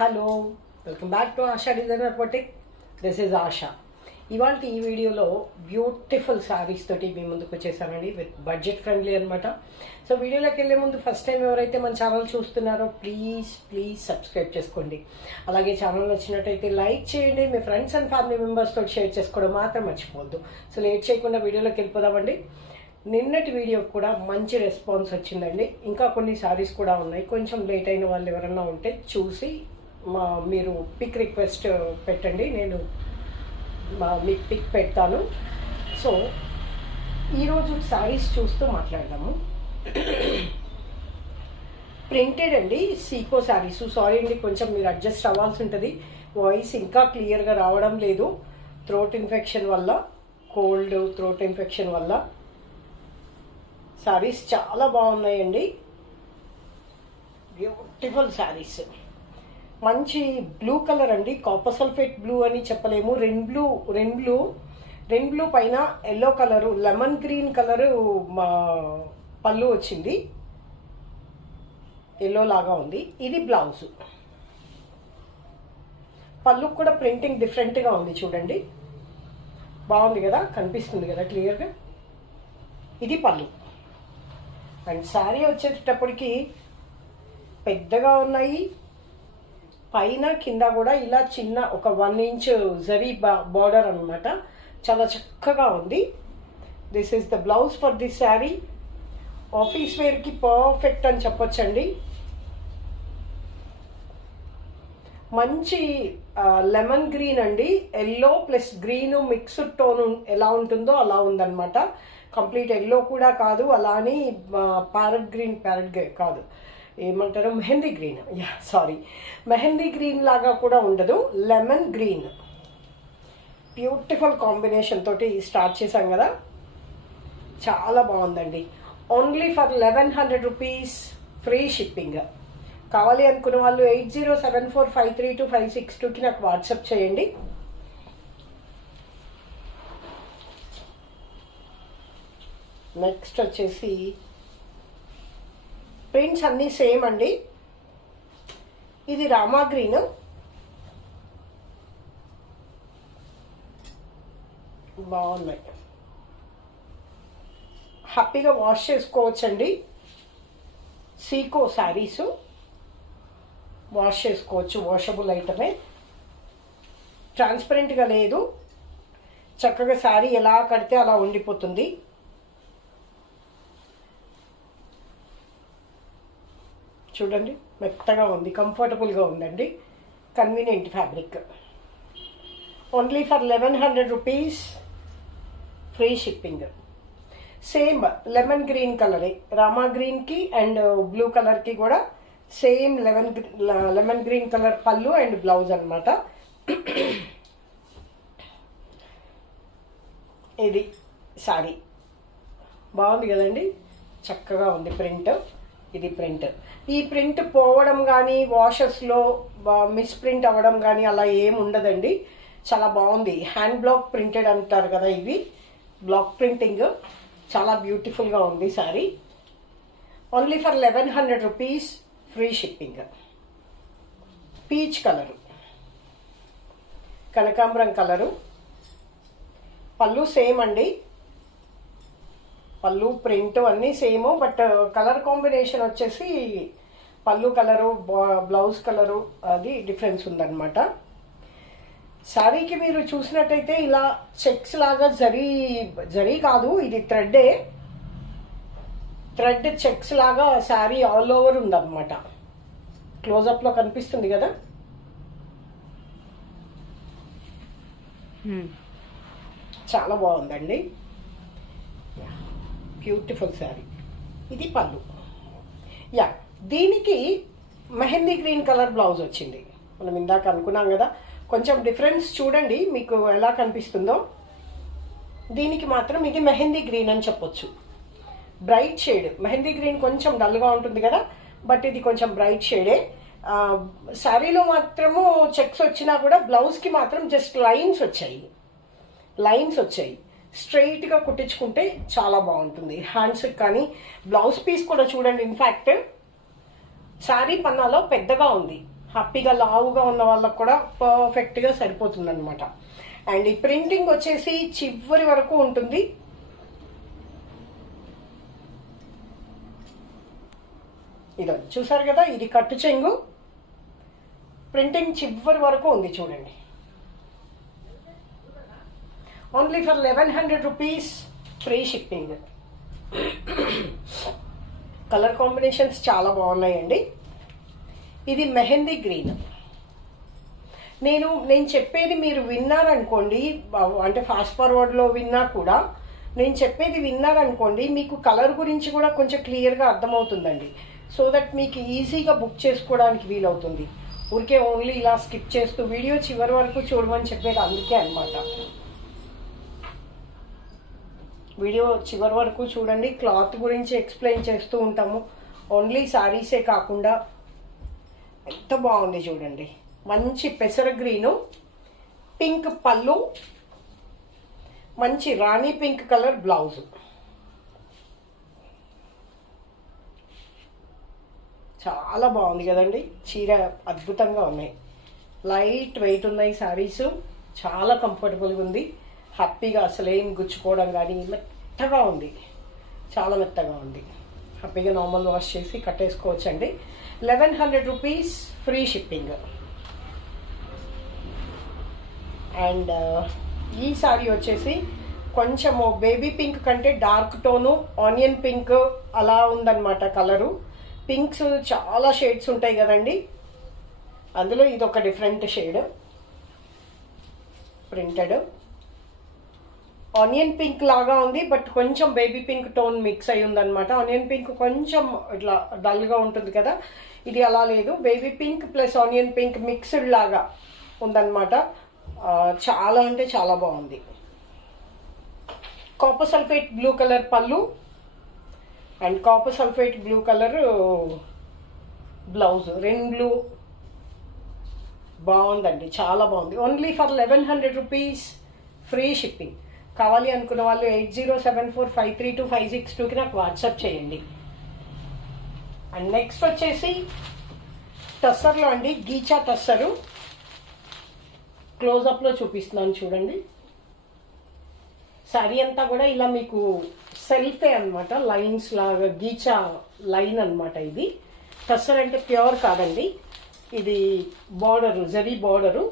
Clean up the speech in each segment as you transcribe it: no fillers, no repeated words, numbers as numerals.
Hello, welcome back to ASHA designer boutique. This is ASHA. ఇవాళ ఈ వీడియోలో బ్యూటిఫుల్ శారీస్ తోటి మీ ముందుకు వచ్చేసానండి, విత్ బడ్జెట్ ఫ్రెండ్లీ అనమాట. సో వీడియోలోకి వెళ్ళే ముందు ఫస్ట్ టైం ఎవరైతే మన ఛానల్ చూస్తున్నారో ప్లీజ్ సబ్స్క్రైబ్ చేసుకోండి. అలాగే ఛానల్ నచ్చినట్టయితే లైక్ చేయండి, మీ ఫ్రెండ్స్ అండ్ ఫ్యామిలీ మెంబర్స్ తోటి షేర్ చేసుకోవడం మాత్రం మర్చిపోవద్దు. సో లేట్ చేయకుండా వీడియోలోకి వెళ్ళిపోదామండి. నిన్నటి వీడియో కూడా మంచి రెస్పాన్స్ వచ్చిందండి. ఇంకా కొన్ని శారీస్ కూడా ఉన్నాయి. కొంచెం లేట్ అయిన వాళ్ళు ఎవరన్నా ఉంటే చూసి మీరు పిక్ రిక్వెస్ట్ పెట్టండి, నేను మీకు పిక్ పెడతాను. సో ఈరోజు శారీస్ చూస్తూ మాట్లాడదాము. ప్రింటెడ్ అండి, సీకో శారీస్. సారీ అండి, కొంచెం మీరు అడ్జస్ట్ అవ్వాల్సి ఉంటుంది. వాయిస్ ఇంకా క్లియర్గా రావడం లేదు, థ్రోట్ ఇన్ఫెక్షన్ వల్ల, కోల్డ్ థ్రోట్ ఇన్ఫెక్షన్ వల్ల. శారీస్ చాలా బాగున్నాయండి, బ్యూటిఫుల్ శారీస్. మంచి బ్లూ కలర్ అండి, కాపర్ సల్ఫేట్ బ్లూ అని చెప్పలేము, రెన్ బ్లూ పైన yellow colour, lemon green colour పళ్ళు వచ్చింది, ఎల్లో లాగా ఉంది. ఇది బ్లౌజ్. పళ్ళు కూడా ప్రింటింగ్ డిఫరెంట్గా ఉంది, చూడండి, బాగుంది కదా, కనిపిస్తుంది కదా క్లియర్గా. ఇది పళ్ళు. అండ్ శారీ వచ్చేటప్పటికి పెద్దగా ఉన్నాయి, పైన కింద కూడా ఇలా చిన్న ఒక 1 ఇంచ్ జరీ బార్డర్ అనమాట. చాలా చక్కగా ఉంది. This is the blouse for this sari. Office వేర్కి పర్ఫెక్ట్ అని చెప్పొచ్చండి. మంచి లెమన్ గ్రీన్ అండి, yellow plus green mixed tone ఎలా ఉంటుందో అలా ఉందన్నమాట. కంప్లీట్ ఎల్లో కూడా కాదు, అలా అని ప్యారెట్ గ్రీన్ కాదు, ఏమంటారు, మెహందీ గ్రీన్, మెహందీ గ్రీన్ లాగా కూడా ఉండదు, లెమన్ గ్రీన్. బ్యూటిఫుల్ కాంబినేషన్ తోటి స్టార్ట్ చేశాం కదా, చాలా బాగుందండి. Only for 1100 rupees, free shipping. కావాలి అనుకున్న వాళ్ళు 8074532562కి నాకు వాట్సాప్ చేయండి. నెక్స్ట్ వచ్చేసి ప్రింట్స్ అన్నీ సేమ్ అండి. ఇది రామా గ్రీన్, బాగున్నాయి, హ్యాపీగా వాష్ చేసుకోవచ్చండి. సీకో శారీస్ వాష్ చేసుకోవచ్చు, వాషబుల్ ఐటమే, ట్రాన్స్పరెంట్గా లేదు, చక్కగా శారీ ఎలా కడితే అలా ఉండిపోతుంది. చూడండి, మెత్తగా ఉంది, కంఫర్టబుల్గా ఉందండి, convenient fabric. Only for 1100 rupees, free shipping. Same lemon green కలరే, రామా గ్రీన్కి అండ్ బ్లూ కలర్కి కూడా సేమ్ లెమన్ గ్రీన్ కలర్ పళ్ళు అండ్ బ్లౌజ్ అనమాట. ఇది శారీ బాగుంది కదండి, చక్కగా ఉంది ప్రింట్. ఇది ప్రింట్. ఈ ప్రింట్ పోవడం కానీ వాషెస్లో మిస్ ప్రింట్ అవ్వడం కానీ అలా ఏం ఉండదండి, చాలా బాగుంది. హ్యాండ్ బ్లాక్ ప్రింటెడ్ అంటారు కదా, ఇవి బ్లాక్ ప్రింటింగ్, చాలా బ్యూటిఫుల్గా ఉంది sari. Only for 1100 rupees, free shipping. Peach colour, కనకాంబరం కలరు, పళ్ళు సేమ్ అండి, పళ్ళు ప్రింట్ అన్నీ సేమ్, బట్ కలర్ కాంబినేషన్ వచ్చేసి పళ్ళు కలరు బ్లౌజ్ కలరు అది డిఫరెన్స్ ఉందన్నమాట. శారీకి మీరు చూసినట్టయితే ఇలా చెక్స్ లాగా జరీ కాదు, ఇది థ్రెడ్ చెక్స్ లాగా శారీ ఆల్ ఓవర్ ఉందన్నమాట. క్లోజప్ లో కనిపిస్తుంది కదా, చాలా బాగుందండి, బ్యూటిఫుల్ శారీ. ఇది పళ్ళు. దీనికి మెహందీ గ్రీన్ కలర్ బ్లౌజ్ వచ్చింది. మనం ఇందాక అనుకున్నాం కదా, కొంచెం డిఫరెన్స్ చూడండి మీకు ఎలా కనిపిస్తుందో. దీనికి మాత్రం ఇది మెహందీ గ్రీన్ అని చెప్పొచ్చు, బ్రైట్ షేడ్. మెహందీ గ్రీన్ కొంచెం డల్గా ఉంటుంది కదా, బట్ ఇది కొంచెం బ్రైట్ షేడే. శారీలో మాత్రము చెక్స్ వచ్చినా కూడా బ్లౌజ్కి మాత్రం జస్ట్ లైన్స్ వచ్చాయి. స్ట్రైట్ గా కుట్టించుకుంటే చాలా బాగుంటుంది. హ్యాండ్స్ కానీ బ్లౌజ్ పీస్ కూడా చూడండి, ఇన్ఫాక్ట్ శారీ పన్నాలో పెద్దగా ఉంది, హ్యాపీగా లావుగా ఉన్న వాళ్ళకు కూడా పర్ఫెక్ట్గా సరిపోతుంది అనమాట. అండ్ ఈ ప్రింటింగ్ వచ్చేసి చివరి వరకు ఉంటుంది. ఇదో చూసారు కదా, ఇది కట్టు చెంగు, ప్రింటింగ్ చివరి వరకు ఉంది చూడండి. Only for 1100 rupees, free shipping. Colour combinations చాలా బాగున్నాయండి. ఇది మెహందీ గ్రీన్. నేను చెప్పేది మీరు విన్నారనుకోండి, అంటే ఫాస్ట్ ఫార్వర్డ్లో విన్నా కూడా నేను చెప్పేది విన్నారనుకోండి, మీకు కలర్ గురించి కూడా కొంచెం క్లియర్గా అర్థమవుతుందండి. సో దట్ మీకు ఈజీగా బుక్ చేసుకోవడానికి వీలవుతుంది. ఊరికే ఓన్లీ ఇలా స్కిప్ చేస్తూ వీడియో చివరి వరకు చూడమని చెప్పేది అందుకే అనమాట. వీడియో చివరి వరకు చూడండి. క్లాత్ గురించి ఎక్స్ప్లెయిన్ చేస్తూ ఉంటాము. ఓన్లీ శారీసే కాకుండా ఎంత బాగుంది చూడండి. మంచి పెసర గ్రీను, పింక్ పళ్ళు, మంచి రాణి పింక్ కలర్ బ్లౌజ్. చాలా బాగుంది కదండి. చీర అద్భుతంగా ఉన్నాయి. లైట్ వెయిట్ ఉన్నాయి శారీస్. చాలా కంఫర్టబుల్గా ఉంది. హ్యాపీగా అసలు ఏం గుచ్చుకోవడం కానీ, మెత్తగా ఉంది, చాలా మెత్తగా ఉంది. హ్యాపీగా నార్మల్ వాష్ చేసి కట్టేసుకోవచ్చండి. 1100 రూపీస్, ఫ్రీ షిప్పింగ్. అండ్ ఈ సారీ వచ్చేసి కొంచెము బేబీ పింక్ కంటే డార్క్ టోను, ఆనియన్ పింక్ అలా ఉందన్నమాట కలరు. పింక్స్ చాలా షేడ్స్ ఉంటాయి కదండి, అందులో ఇది ఒక different shade. Printed onion pink లాగా ఉంది, బట్ కొంచెం బేబీ పింక్ టోన్ మిక్స్ అయి ఉందన్నమాట. ఆనియన్ పింక్ కొంచెం ఇట్లా డల్గా ఉంటుంది కదా, ఇది అలా లేదు. Baby pink plus onion pink mixed లాగా ఉందన్నమాట. చాలా అంటే చాలా బాగుంది. కాపర్ సల్ఫేట్ బ్లూ కలర్ పళ్ళు and copper sulphate blue colour blouse, రెండు బ్లూ. బాగుందండి, చాలా బాగుంది. Only for 1100 rupees, free shipping. కావాలి అనుకున్న వాళ్ళు 8074532562కి నాకు వాట్సాప్ చేయండి. అండ్ నెక్స్ట్ వచ్చేసి టస్సర్లో అండి, గీచా టస్సరు. క్లోజప్లో చూపిస్తున్నాను చూడండి. శారీ అంతా కూడా ఇలా మీకు సెల్ఫే అనమాట, లైన్స్ లాగా గీచా లైన్ అనమాట. ఇది టస్సర్ అంటే ప్యూర్ కాదండి, ఇది బార్డరు, జరీ బార్డరు.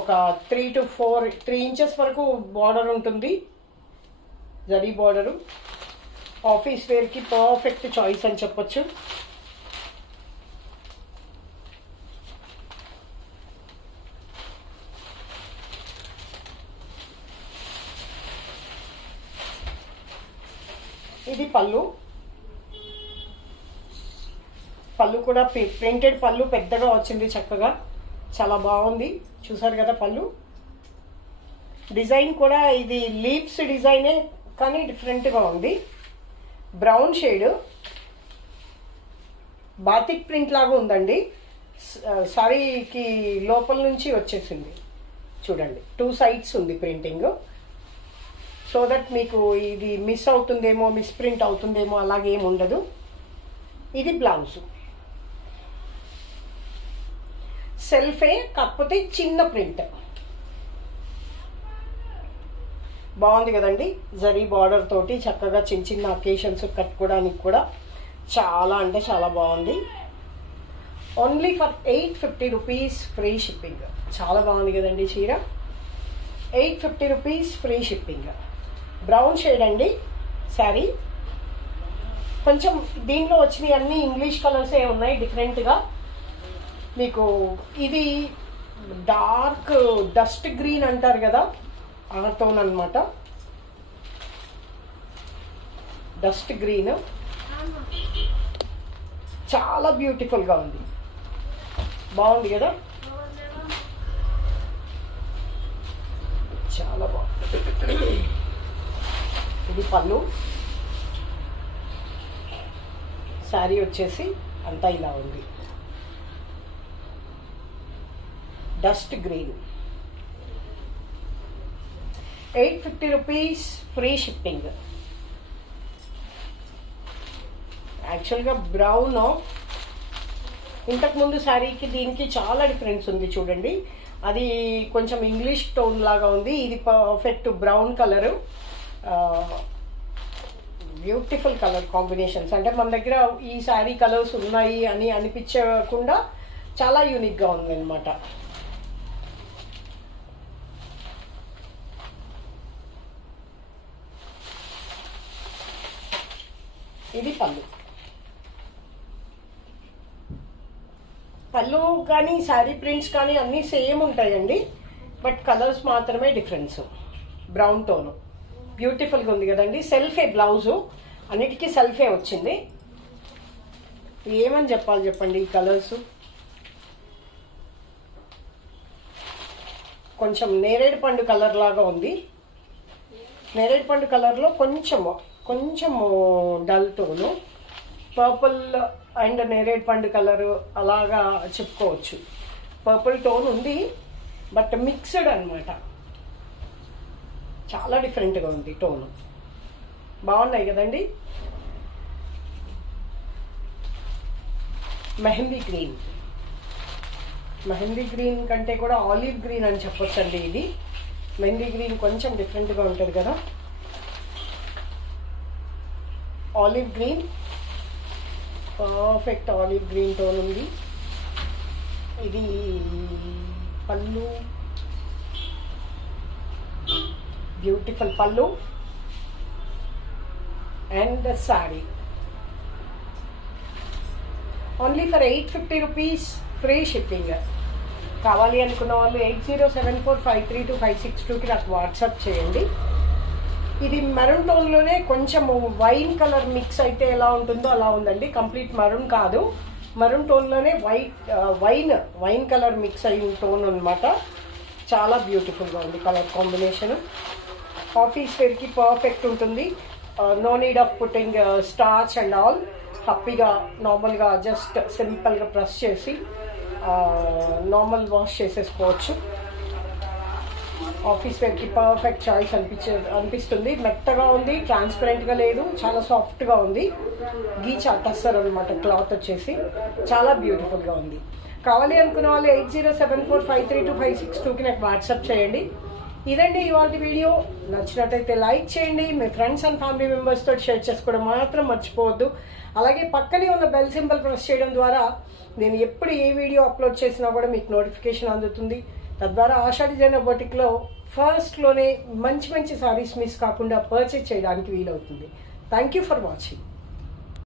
ఒక 3 ఇంచెస్ వరకు బార్డర్ ఉంటుంది. జరీ బార్డరు ఆఫీస్ వేర్కి పర్ఫెక్ట్ చాయిస్ అని చెప్పొచ్చు. ఇది పళ్ళు. పళ్ళు కూడా ప్రింటెడ్ పళ్ళు పెద్దగా వచ్చింది, చక్కగా చాలా బాగుంది. చూసారు కదా పళ్ళు డిజైన్ కూడా, ఇది లీవ్స్ డిజైనే కానీ డిఫరెంట్గా ఉంది. బ్రౌన్ షేడ్ బాతిక్ ప్రింట్ లాగా ఉందండి. సారీకి లోపల నుంచి వచ్చేసింది చూడండి. 2 సైడ్స్ ఉంది ప్రింటింగ్. సో దట్ మీకు ఇది మిస్ అవుతుందేమో, మిస్ ప్రింట్ అవుతుందేమో అలాగేం ఉండదు. ఇది బ్లౌజ్ సెల్ఫే, కాకపోతే చిన్న ప్రింట్. బాగుంది కదండి. జరీ బార్డర్ తోటి చక్కగా చిన్న చిన్న అకేషన్స్ కట్టుకోవడానికి కూడా చాలా అంటే చాలా బాగుంది. Only for 850 rupees, free shipping. చాలా బాగుంది కదండి చీర. 850 rupees, free shipping. Brown shade అండి శారీ. కొంచెం దీనిలో వచ్చినవి అన్ని ఇంగ్లీష్ కలర్సే ఉన్నాయి డిఫరెంట్గా. మీకు ఇది డార్క్ డస్ట్ గ్రీన్ అంటారు కదా, ఆ టోన్ అనమాట. డస్ట్ గ్రీన్ చాలా బ్యూటిఫుల్గా ఉంది. బాగుంది కదా, చాలా బాగుంది. ఇది పళ్ళు. శారీ వచ్చేసి అంతా ఇలా ఉంది, dust green. 850 rupees, free shipping. యాక్చువల్గా బ్రౌన్ ఇంతకు ముందు శారీకి దీనికి చాలా డిఫరెన్స్ ఉంది చూడండి. అది కొంచెం ఇంగ్లీష్ టోన్ లాగా ఉంది, ఇది perfect brown colour. Beautiful colour combinations. అంటే మన దగ్గర ఈ శారీ కలర్స్ ఉన్నాయి అని అనిపించకుండా చాలా యూనిక్గా ఉంది అనమాట. ఇది పళ్ళు కానీ శారీ ప్రింట్స్ కానీ అన్నీ సేమ్ ఉంటాయండి, బట్ కలర్స్ మాత్రమే డిఫరెన్స్. బ్రౌన్ టోన్ బ్యూటిఫుల్గా ఉంది కదండి. సెల్ఫే బ్లౌజు, అన్నిటికీ సెల్ఫే వచ్చింది. ఏమని చెప్పండి ఈ కలర్స్. కొంచెం నేరేడు పండు కలర్ లాగా ఉంది. నేరేడు పండు కలర్లో కొంచెము డల్ టోను, పర్పుల్ అండ్ నేరేడు పండు కలర్ అలాగా చెప్పుకోవచ్చు. పర్పుల్ టోన్ ఉంది, బట్ మిక్స్డ్ అనమాట. చాలా డిఫరెంట్గా ఉంది టోను. బాగున్నాయి కదండి. మెహందీ గ్రీన్ కంటే కూడా ఆలివ్ గ్రీన్ అని చెప్పొచ్చండి. ఇది మెహందీ గ్రీన్ కొంచెం డిఫరెంట్గా ఉంటుంది కదా. Olive green, perfect olive green tone ఉంది. ఇది పళ్ళు, బ్యూటిఫుల్ పళ్ళు and sorry. Only for 850 rupees, free shipping. కావాలి అనుకున్న వాళ్ళు 8074532562కి నాకు వాట్సాప్ చేయండి. ఇది మెరూన్ టోన్లోనే కొంచెం వైన్ కలర్ మిక్స్ అయితే ఎలా ఉంటుందో అలా ఉందండి. కంప్లీట్ మెరూన్ కాదు, మెరూన్ టోన్లోనే వైన్ కలర్ మిక్స్ అయిన టోన్ అనమాట. చాలా బ్యూటిఫుల్గా ఉంది కలర్ కాంబినేషన్. ఆఫీస్ వేర్కి పర్ఫెక్ట్ ఉంటుంది. No need of putting starch and all. హ్యాపీగా నార్మల్గా జస్ట్ సింపుల్గా ప్రెస్ చేసి నార్మల్ వాష్ చేసేసుకోవచ్చు. ఆఫీస్ వేర్కి పర్ఫెక్ట్ చాయిస్ అనిపిస్తుంది. మెత్తగా ఉంది, ట్రాన్స్పరెంట్గా లేదు, చాలా సాఫ్ట్గా ఉంది. గీచా టస్సర్ అనమాట క్లాత్ వచ్చేసి. చాలా బ్యూటిఫుల్గా ఉంది. కావాలి అనుకున్న వాళ్ళు 8074532562కి నాకు వాట్సాప్ చేయండి. ఇదండి ఇవాళ వీడియో. నచ్చినట్టయితే లైక్ చేయండి, మీ ఫ్రెండ్స్ అండ్ ఫ్యామిలీ మెంబర్స్ తోటి షేర్ చేసుకోవడం మాత్రం మర్చిపోవద్దు. అలాగే పక్కనే ఉన్న బెల్ సింబల్ ప్రెస్ చేయడం ద్వారా నేను ఎప్పుడు ఏ వీడియో అప్లోడ్ చేసినా కూడా మీకు నోటిఫికేషన్ అందుతుంది. తద్వారా ఆశా డిజైనర్ బొటిక్లో ఫస్ట్లోనే మంచి సారీస్ మిస్ కాకుండా పర్చేజ్ చేయడానికి వీలవుతుంది. Thank you for watching.